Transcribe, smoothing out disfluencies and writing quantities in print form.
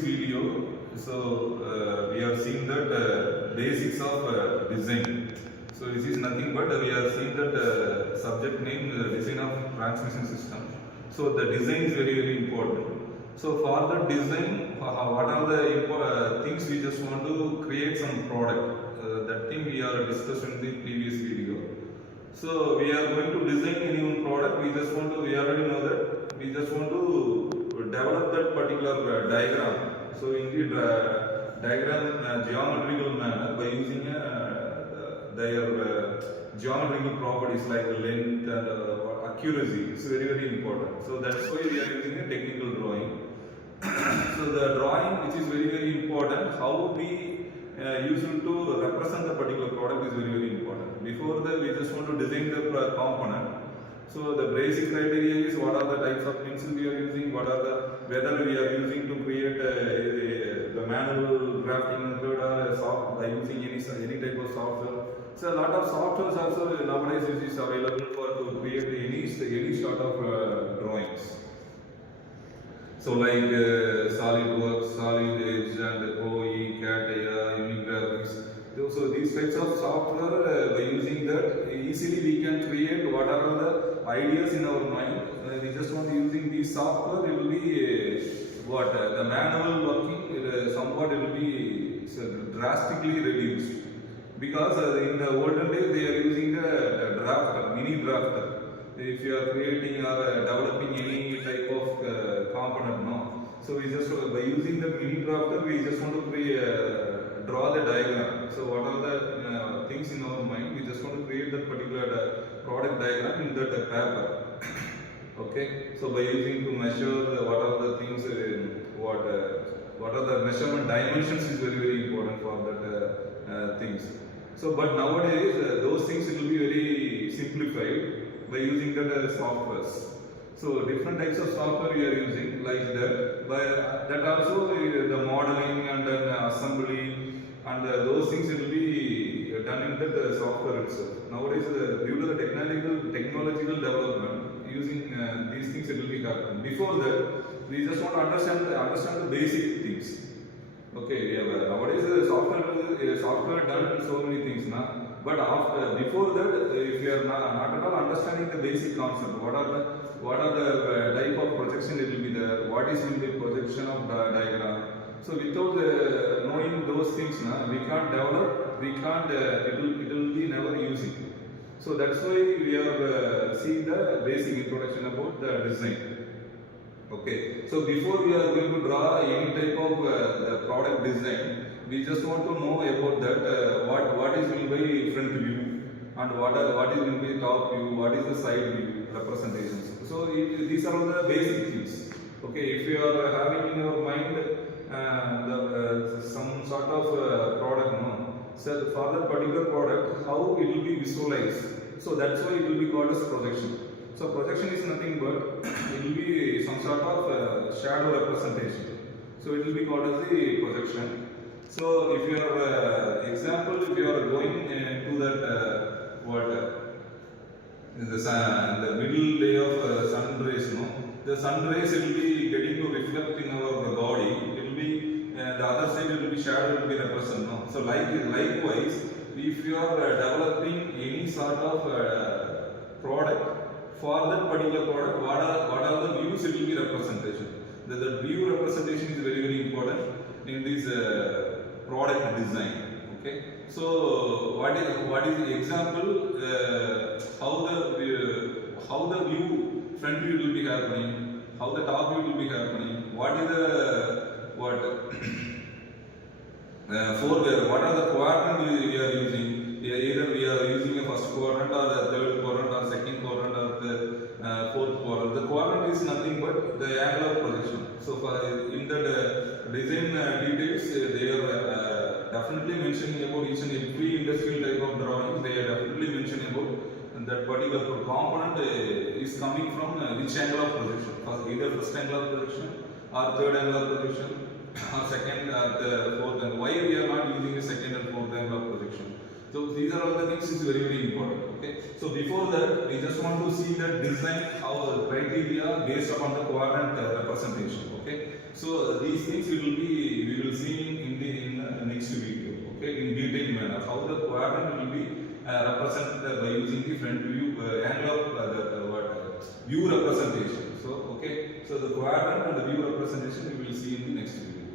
previous video, we have seen that basics of design. So this is nothing but we have seen that subject name design of transmission system. So the design is very important. So for the design, what are the things we just want to create some product. That thing we are discussed in the previous video. So we are going to design any one product. We already know that we just want to develop that particular diagram. So in the diagram geometrical manner by using their geometrical properties like length and accuracy. It's very important. So that's why we are using a technical drawing. So the drawing, which is very important, how we use it to represent the particular product is very important. Before that, we just want to design the component. So the basic criteria is what are the types of pencil we are using, whether we are using to create the manual drafting method or by using any type of software. So a lot of softwares also nowadays is available to create any sort of drawings. So like SolidWorks, Solid Edge and OE, CATIA, Unigraphics. So these types of software, by using that, easily we can create what are the ideas in our mind. We just want using these software, it will be the manual working, somewhat it will be drastically reduced. Because in the olden days they are using the drafter, mini drafter. If you are creating or developing any type of component, no. So we just by using the mini drafter, we just want to draw the diagram. So what are the things in our mind? We just want to create that particular product diagram in that paper. Okay. So by using to measure what are the things, what are the measurement dimensions is very important for that things. So but nowadays those things will be very simplified by using that softwares. So different types of software we are using like that. By that also the modeling and then assembly and those things will be done in that software itself. Nowadays due to the technological development, using these things it will be happening. Before that, we just want to understand the basic things. Okay, nowadays software done so many things now. But before that, if you are not at all understanding the basic concept, what are the type of projection it will be there, what is in the projection of the diagram. So without knowing those things, we can't develop, it will be never using. So that's why we are seeing the basic introduction about the design. Okay, so before we are going to draw any type of the product design, we just want to know about that what is will be front view and what is will be top view, what is the side view representations. So these are all the basic things. Okay, if you are having in your mind some sort of product, no, so for that particular product, how it will be visualized. So that's why it will be called as projection. So projection is nothing but it will be some sort of shadow representation. So it will be called as the projection. So if you are example, if you are going to that the middle day of sun rays, no, the sun rays will be getting to reflect in our body. It will be the other side will be shadow will be represented. No, so likewise, if you are developing any sort of product. For that particular product, what are the views it will be representation. The view representation is very important in this product design. Okay, so what is the example? How the view front view will be happening, how the top view will be happening. What is the what are the quadrant we are using? Either we are using a first quadrant or the third quadrant or second quadrant or the fourth quadrant. The quadrant is nothing but the angle of projection. So in the design details, they are definitely mentioning about each and every industrial type of drawings. They are definitely mentioning about that particular component is coming from which angle of projection. Either first angle of projection or third angle of projection or second or the fourth angle. Why we are not using the second and fourth angle of projection? So these are all the things is very important. Okay. So before that, we just want to see the design how criteria based upon the quadrant representation. Okay. So these things we will be front view, angle of view representation. So okay, so the quadrant and the view representation we will see in the next video.